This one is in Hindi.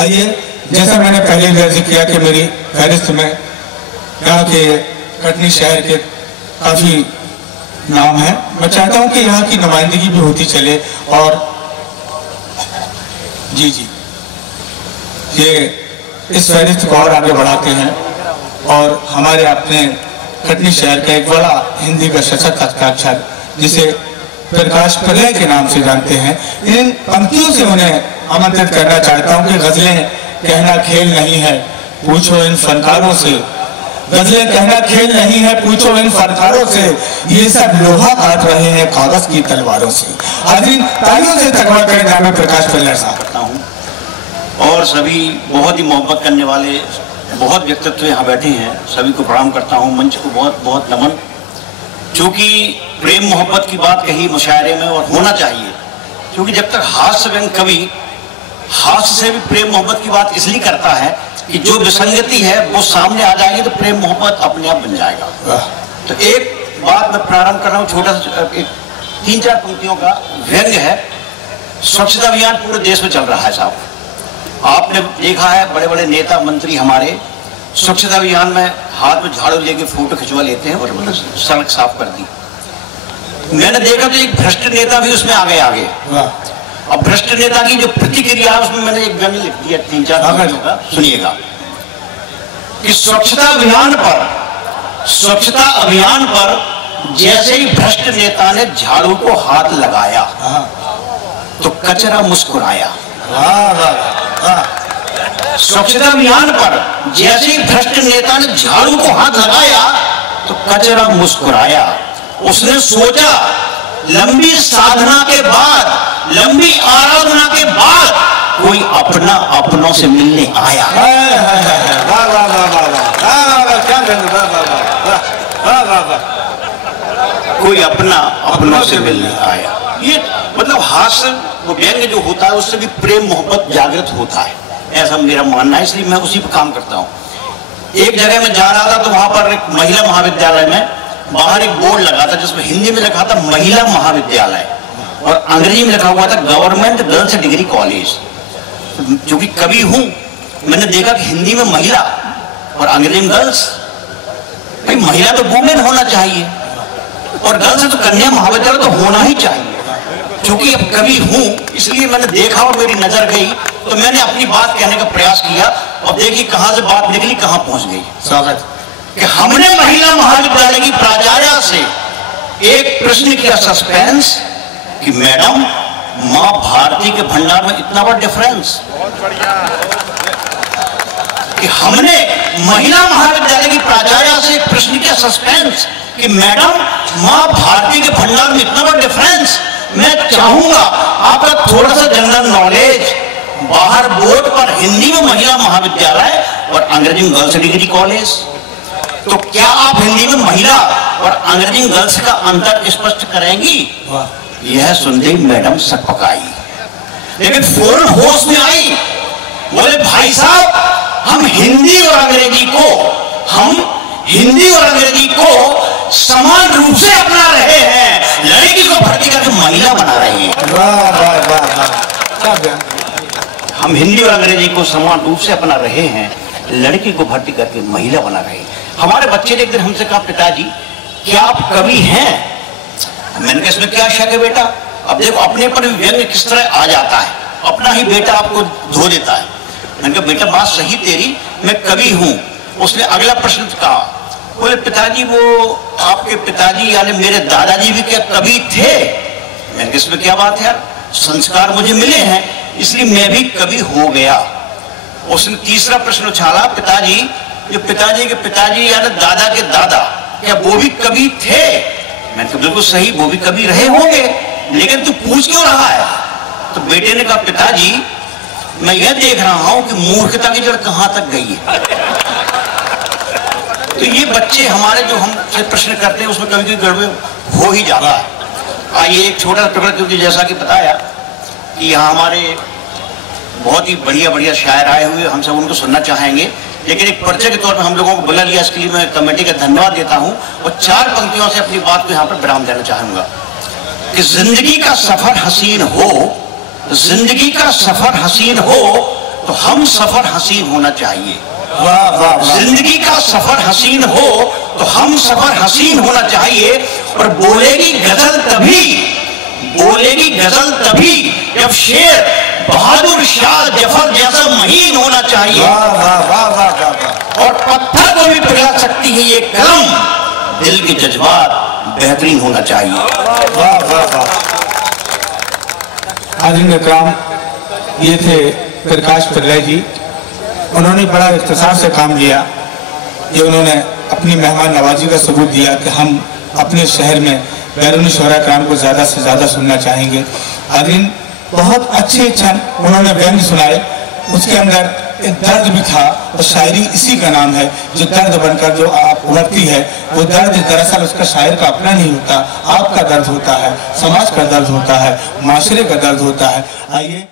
आइए, जैसा मैंने पहले दर्ज किया कि मेरी फहरिस्त में यहाँ के कटनी शहर के काफ़ी नाम है, मैं चाहता हूँ कि यहाँ की नुमाइंदगी भी होती चले। और जी जी, ये इस फहरिस्त को और आगे बढ़ाते हैं और हमारे अपने कटनी शहर का एक बड़ा हिंदी का सशक्त हस्ताक्षर जिसे प्रकाश प्रलय के नाम से जानते हैं, इन पंक्तियों से उन्हें आमंत्रित करना चाहता हूँ कि गजलें कहना खेल नहीं है, पूछो इन फनकारों से। गजलें कहना खेल नहीं है, पूछो इन फनकारों से, ये सब लोहा काट रहे हैं कागज की तलवारों से। आज इन तालियों से तकवा करें नाम प्रकाश प्रलय साहब करता हूँ। और सभी बहुत ही मोहब्बत करने वाले बहुत व्यक्तित्व यहाँ बैठे हैं, सभी को प्रणाम करता हूँ। मंच को बहुत बहुत नमन। क्योंकि प्रेम मोहब्बत की बात कही मुशायरे में और होना चाहिए, क्योंकि जब तक हास्य व्यंग कवि हास्य से भी प्रेम मोहब्बत की बात इसलिए करता है कि जो विसंगति है वो सामने आ जाएगी तो प्रेम मोहब्बत अपने आप बन जाएगा। तो एक बात मैं प्रारंभ कर रहा हूँ, छोटा सा एक 3-4 पंक्तियों का व्यंग है। स्वच्छता अभियान पूरे देश में चल रहा है साहब, आपने देखा है बड़े बड़े नेता मंत्री हमारे स्वच्छता अभियान में हाथ में झाड़ू लेके फोटो खिंचवा लेते हैं और मतलब सड़क साफ कर दी। मैंने देखा तो एक भ्रष्ट नेता भी उसमें आगे अब भ्रष्ट नेता की जो प्रतिक्रिया है उसमें मैंने एक व्यंग लिख दिया 3-4 पंक्तियों का, सुनिएगा कि स्वच्छता अभियान पर जैसे ही भ्रष्ट नेता ने झाड़ू को हाथ लगाया तो कचरा मुस्कुराया। स्वच्छता अभियान पर जैसे ही भ्रष्ट नेता ने झाड़ू को हाथ लगाया तो कचरा मुस्कुराया। उसने सोचा लंबी साधना के बाद, लंबी आराधना के बाद कोई अपना अपनों से मिलने आया। कोई अपना अपनों से मिलने आया। ये मतलब हास्य वो व्यंग जो होता है उससे भी प्रेम मोहब्बत जागृत होता है, ऐसा मेरा मानना है। इसलिए मैं उसी पर काम करता हूँ। एक जगह में जा रहा था तो वहां पर एक महिला महाविद्यालय में बाहर एक बोर्ड लगा था जिसमें हिंदी में लिखा था महिला महाविद्यालय और अंग्रेजी में लिखा हुआ था गवर्नमेंट गर्ल्स डिग्री कॉलेज। जो कि कवि हूं, मैंने देखा कि हिंदी में महिला और अंग्रेजी में गर्ल्स। भाई महिला तो वुमेन होना चाहिए और गर्ल्स तो कन्या महाविद्यालय तो होना ही चाहिए। क्योंकि अब कवि हूं इसलिए मैंने देखा और मेरी नजर गई तो मैंने अपनी बात कहने का प्रयास किया और देखिए कहां से बात निकली कहां पहुंच गई। स्वागत कि हमने महिला महाविद्यालय की प्राचार्य से एक प्रश्न किया सस्पेंस कि मैडम मां भारती के भंडार में इतना बड़ा डिफरेंस। कि हमने महिला महाविद्यालय की प्राचार्य से एक प्रश्न किया सस्पेंस कि मैडम मां भारती के भंडार में इतना बड़ा डिफरेंस। मैं चाहूंगा आपका थोड़ा सा जनरल नॉलेज। बाहर बोर्ड पर हिंदी में महिला महाविद्यालय और अंग्रेजी में गर्ल्स डिग्री कॉलेज। तो क्या आप हिंदी में महिला और अंग्रेजी में गर्ल्स का अंतर स्पष्ट करेंगी? यह सुनते ही मैडम सकपकाई, लेकिन फौरन होश में आई, बोले भाई साहब हम हिंदी और अंग्रेजी को समान रूप से अपना रहे हैं, लड़की को भर्ती करके महिला बना रहे हैं। हम हिंदी और अंग्रेजी को समान रूप से अपना रहे हैं, लड़की को भर्ती करके महिला बना रहे हैं। हमारे बच्चे ने एक दिन हमसे कहा पिताजी क्या आप कवि हैं? मैंने कहा इसमें क्या शक है बेटा। अब देखो अपने पर व्यंग किस तरह आ जाता है, अपना ही बेटा आपको धो देता है। मैंने कहा बेटा बात सही तेरी, मैं कवि हूं। उसने अगला प्रश्न कहा, बोले पिताजी वो आपके पिताजी यानी मेरे दादाजी भी क्या कवि थे? मैंने कहा इसमें क्या बात है यार, संस्कार मुझे मिले हैं इसलिए मैं भी कवि हो गया। उसने तीसरा प्रश्न उछाला, पिताजी जो पिताजी के पिताजी यानी दादा के दादा क्या वो भी कवि थे? मैंने कहा बिल्कुल सही, वो भी कवि रहे होंगे, लेकिन तू पूछ क्यों रहा है? तो बेटे ने कहा पिताजी मैं यह देख रहा हूं कि मूर्खता की जड़ कहां तक गई है। तो ये बच्चे हमारे जो हम प्रश्न करते हैं उसमें कभी कभी गड़बड़ हो ही जाता है। आइए एक छोटा सा टुकड़ा, क्योंकि जैसा कि बताया कि यहाँ हमारे बहुत ही बढ़िया बढ़िया शायर आए हुए, हम सब उनको सुनना चाहेंगे, लेकिन एक परिचय के तौर पर हम लोगों को बुला लिया, इसके लिए मैं कमेटी का धन्यवाद देता हूं और 4 पंक्तियों से अपनी बात को यहाँ पर विराम देना चाहूंगा कि जिंदगी का सफर हसीन हो, जिंदगी का सफर हसीन हो तो हम सफर हसीन होना चाहिए। वाह वाह वाह। जिंदगी का सफर हसीन हो तो हम सफर हसीन होना चाहिए। और बोलेगी गजल तभी जब शेर बहादुर शाह जफर जैसा महीन होना चाहिए। वाह वाह वाह वाह वाह वाह। और पत्थर को भी पिघला सकती है ये कलम, दिल के जज्बात बेहतरीन होना चाहिए। वाह वाह वाह। हाज़रीन इकराम, ये थे प्रकाश पिल्लई जी। उन्होंने बड़ा इख्तिसार से काम किया। ये उन्होंने अपनी मेहमान नवाजी का सबूत दिया कि हम अपने शहर में बैरूनी शोरा कराम को ज़्यादा से ज़्यादा सुनना चाहेंगे। हाज़रीन, बहुत अच्छे छंद उन्होंने व्यंग्य सुनाए, उसके अंदर एक दर्द भी था। और शायरी इसी का नाम है, जो दर्द बनकर जो आप उभरती है। वो दर्द दरअसल उसका शायर का अपना नहीं होता, आपका दर्द होता है, समाज का दर्द होता है, माशरे का दर्द होता है। आइए